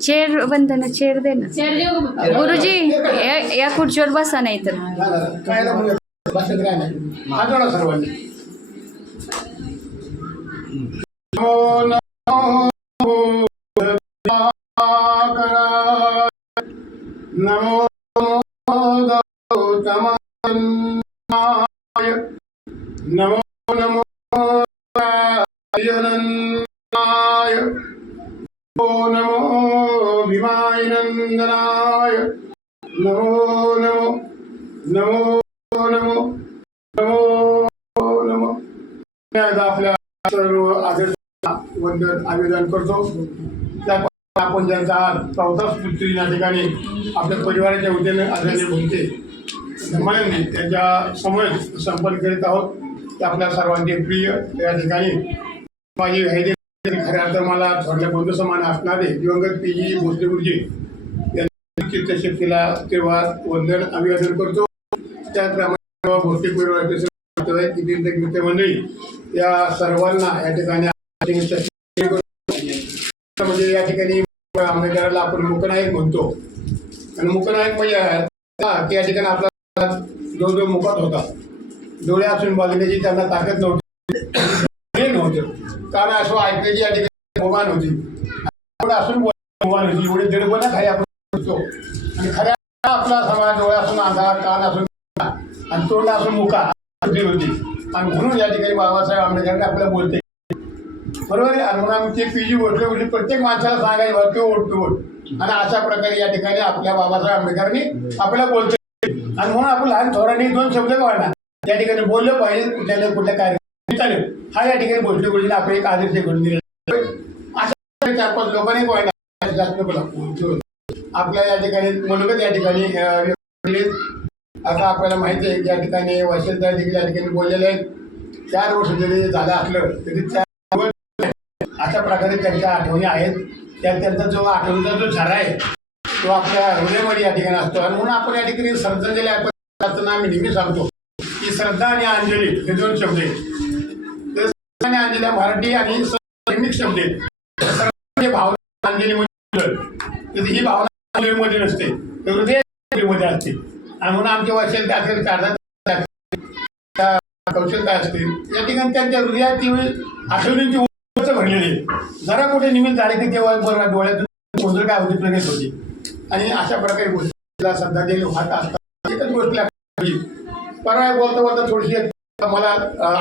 Chair बंद ना, chair दे ना गुरुजी. या खुर्चीवर बसा नाही तर नमो नमो नमो अयनन्दाय नमो भीमाय नंदनाय नमो नमो नमो नमो नमो नमो. आपल्या सर्व आदर वंदन आवेदन करतो. आपण ज्यांचा चौथा स्मृती या ठिकाणी आपल्या परिवाराच्या वतीने आदरणीय भोगते धर्मानंदी त्यांच्या समोर संपन्न करीत आहोत. ते आपल्या सर्वांचे प्रिय या ठिकाणी माझी हैदे खऱ्या अर्थ मला थोडल्या बंधू समान असणारे दिवंगत पी.जी. भोसले गुरुजी यांच्या चित्तशक्तीला तेव्हा वंदन अभिवादन करतो. त्याचप्रमाणे भोसले परिवाराचे मित्रमंडळी या सर्वांना या ठिकाणी म्हणजे या ठिकाणी आंबेडकराला आपण मुकनायक म्हणतो. आणि मुकनायक म्हणजे की या ठिकाणी आपला जो मुखात होता, डोळे असून बघण्याची त्यांना ताकद नव्हतं. कारण असं ऐकण्याची या ठिकाणी मुभान होती, असून मुभान होती. एवढे दडपणा खाली आपण करतो. आणि खऱ्या आपला समाज डोळे असून अंधार, कान असून आणि तोंड असून मुका होती. आणि म्हणून या ठिकाणी बाबासाहेब आंबेडकरांनी आपल्याला बोलते बरोबर आहे. आणि म्हणून ते पी.जी. भोसले गुरुजी प्रत्येक माणसाला सांगायचं ते ओढ. आणि अशा प्रकारे या ठिकाणी आपल्या बाबासाहेब आंबेडकरांनी आपल्याला बोलते. आणि म्हणून आपण लहान थोरांनी दोन शब्द वाढणार त्या ठिकाणी बोललं पाहिजे. कुठल्या कार्य चालेल हा या ठिकाणी भोसले गुरुजीने आपले एक आदर्श घडून दिले. अशा 4-5 लोकांनी वाढणार आपल्या या ठिकाणी मनोगत या ठिकाणी. आता आपल्याला माहिती आहे की या ठिकाणी वैशिष्ट्य देखील या ठिकाणी बोललेले आहेत. 4 वर्ष जरी झालं असलं तरी अशा प्रकारे त्यांच्या आठवणी आहेत. त्यांचा जो आठवणीचा जो झरा आहे तो आपल्या हृदयामध्ये या ठिकाणी असतो. आणि म्हणून आपण या ठिकाणी श्रद्धांजली आम्ही नेहमी सांगतो की श्रद्धा आणि अंजली हे 2 शब्द आहेत. तर श्रद्धा आणि अंजली मराठी आणि सैनिक शब्द आहेत. भावना अंजली मध्ये ही भावना अंजलीमध्ये नसते, तर हृदयामध्ये असते. आणि म्हणून आमचे वैशिष्ट्य असेल कौशल काय असते या ठिकाणी त्यांच्या हृदयात आठवणींची भरलेली. जरा कुठे निमित्त झाले की तेव्हा बरोबर डोळ्यातून गोंधळ काय होती प्रगत होती. आणि अशा प्रकारे गोष्टीला श्रद्धांजली वाहत असतात. एकच गोष्ट लागते. परवा बोलता थोडीशी मला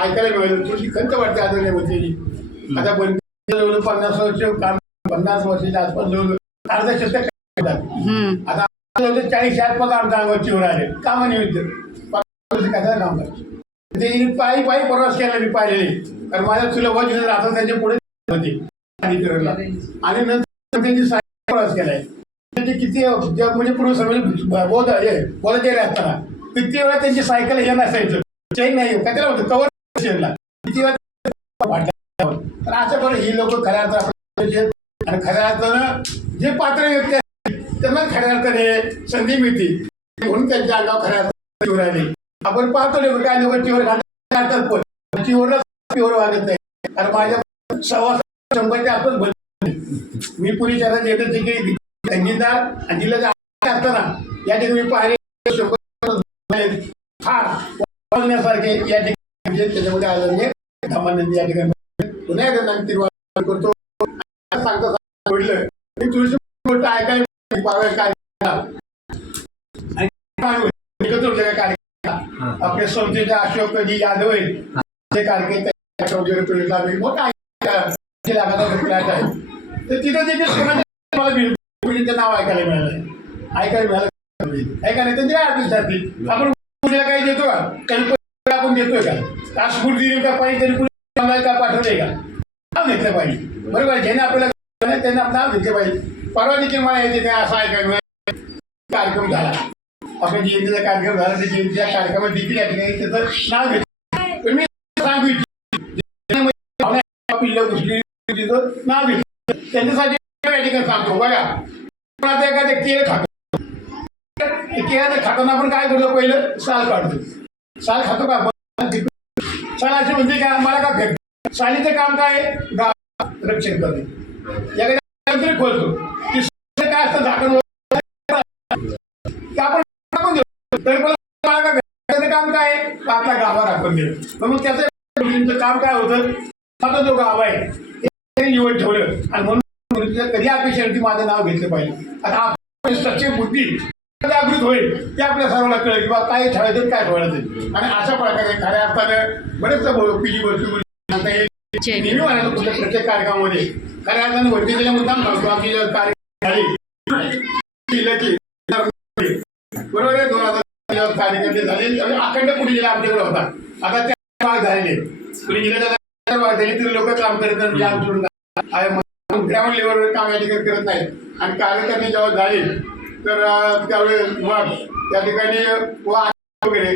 ऐकायला मिळालं, थोडीशी खंत वाटते आदरणीय भोसलेजी. आता जवळ 50 वर्ष काम, 50 वर्षाच्या आसपास जवळ अर्धा शतक करतात. आता 40 आसपास आमच्या अंगावरची वर आले कामानिमित्त कशाला काम करतो. ते पायी प्रवास केला मी पाहिलेले. कारण माझ्या चुलत भाऊ जिथे राहतात त्यांच्या पुढे होते आणि नंतर त्यांची सायकल प्रवास केलाय. त्यांची किती म्हणजे पूर्व समय बोलत गेले असताना किती वेळा त्यांची सायकल हे नसायचं, चेन नाही का त्याला होतं कवर किती वेळा. तर अशा प्रकारे ही लोक खऱ्या अर्थाने आणि खऱ्या अर्थानं जे पात्र व्यक्ती आहेत त्यांना खऱ्या अर्थाने संधी मिळते. म्हणून त्यांच्या अंगावर खऱ्या अर्थाने राहिले. आपण पाहतो काय लोक चिवर घालतात पण चिवरला प्युअर वागत नाही. कारण माझ्या 100 आपण मी पुणे शहरात येतं तिकडे संगीतदार आणि जिल्ह्याचा असताना या ठिकाणी मी पाहिले फार बोलण्यासारखे या ठिकाणी त्याच्यामध्ये आदरणीय धर्मानंद या ठिकाणी पुन्हा एकदा निर्वाह करतो. सांगता म्हटलं मी तुळशी गोष्ट ऐकायला पाहावे काय आपल्या संस्थेचे अशोकजी यादव आहेत ते कार्यक्रम मोठा फ्लॅट आहे. तर तिथं देखील मला नाव ऐकायला मिळालं. ऐका नाही त्यांचे काय अपेक्षा आपण पुण्याला काही देतो का, काही आपण देतोय का, स्फूर्ती का पाहिजे तरी का पाठवलंय का, नाव घेतलं पाहिजे. बरोबर ज्याने आपल्याला त्यांना नाव घेतलं पाहिजे. परवा देखील मला येते काय असा ऐकायला कार्यक्रम झाला, आपल्या जयंतीचा कार्यक्रम झाला. त्या जयंतीच्या कार्यक्रमात देखील या ठिकाणी त्याचं नाव घेतलं. पण मी सांगू नाव घेतलं त्यांच्यासाठी या ठिकाणी सांगतो. बघा एखादं केळ खातो ते केळ्याचं खाताना आपण काय करतो, पहिलं साल काढतो. साल खातो का साल अशी म्हणते का मला का फेक सालीचं काम काय रक्षण करणे. याकडे खोलतो की काय असतं झाकण आपण टाकून देऊ, तरी मला का फेकायचं काम काय आपला गाभा राखून दिलं. म्हणून त्याचं काम काय होतं, आता जो गाव आहे ते निवड ठेवलं आणि म्हणून कधी अपेक्षा होती माझं नाव घेतलं पाहिजे. आता आपण सच्ची बुद्धी जागृत होईल ते आपल्या सर्वांना कळेल किंवा काय ठेवायचं काय ठेवायचं. आणि अशा प्रकारे खऱ्या अर्थानं बरेच पीजी भरती नेहमी म्हणायचं कुठल्या प्रत्येक कार्यक्रमामध्ये खऱ्या अर्थानं भरती केल्या मुद्दाम सांगतो. आमची कार्यक्रम झाली बरोबर आहे, 2000 कार्यकर्ते झाले, अखंड पुणे जिल्हा आमच्याकडे होता. आता त्या भाग झालेले पुणे जिल्ह्याचा भाग झाले तरी लोक काम करत जाम सोडून ग्राउंड लेवलवर काम या ठिकाणी करत नाहीत. आणि कार्यकर्ते जेव्हा झाले तर त्यावेळेस मग त्या ठिकाणी वगैरे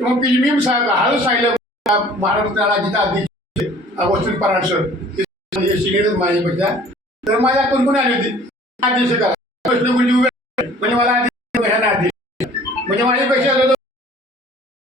मग मी हळूच सांगितलं महाराष्ट्र राज्याचा अध्यक्ष वसंत पराडसर सिनियर माझ्यापेक्षा, तर माझ्या कोण आली होती अध्यक्ष करा प्रश्न म्हणजे मला म्हणजे माझ्यापेक्षा